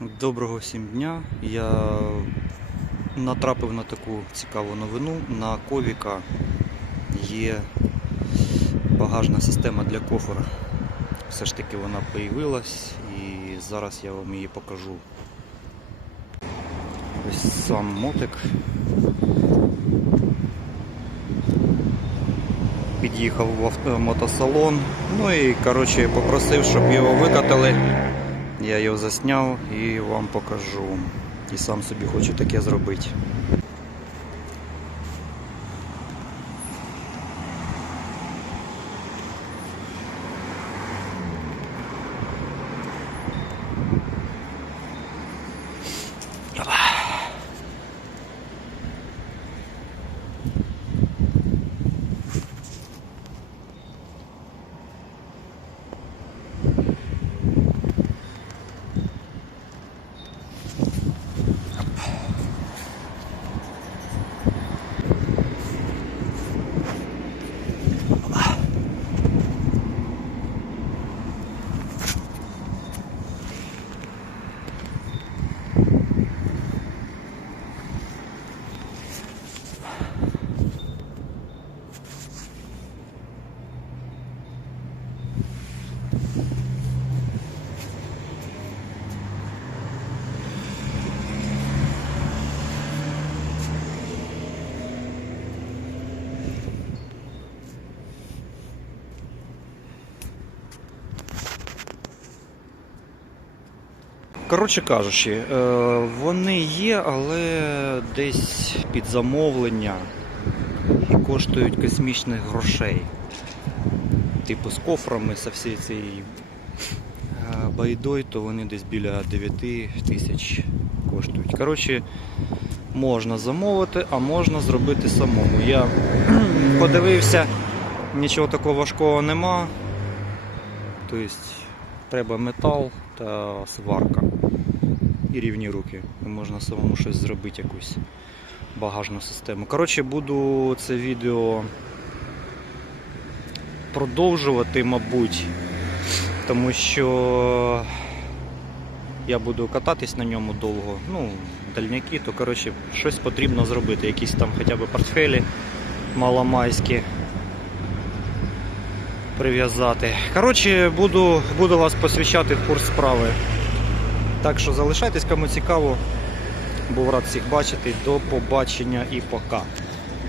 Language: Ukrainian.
Доброго всім дня. Я натрапив на таку цікаву новину. На Ковіка є багажна система для кофера. Все ж таки вона появилась і зараз я вам її покажу. Ось сам мотик. Під'їхав в мотосалон. Ну і коротше попросив, щоб його викатали. Я його засняв і вам покажу. І сам собі хочу таке зробити. Коротше кажучи, е, вони є, але десь під замовлення і коштують космічних грошей. Типу з кофрами, со всією цією байдой, то вони десь біля 9 тисяч коштують. Коротше, можна замовити, а можна зробити самому. Я подивився, нічого такого важкого нема. Тобто треба метал та сварка і рівні руки. Можна самому щось зробити, якусь багажну систему. Коротше, буду це відео продовжувати, мабуть, тому що я буду кататись на ньому довго. Ну, дальняки, то коротше, щось потрібно зробити. Якісь там хоча б портфелі маломайські прив'язати. Коротше, буду, буду вас посвящати в курс справи. Так що залишайтесь, кому цікаво. Був рад всіх бачити. До побачення і пока.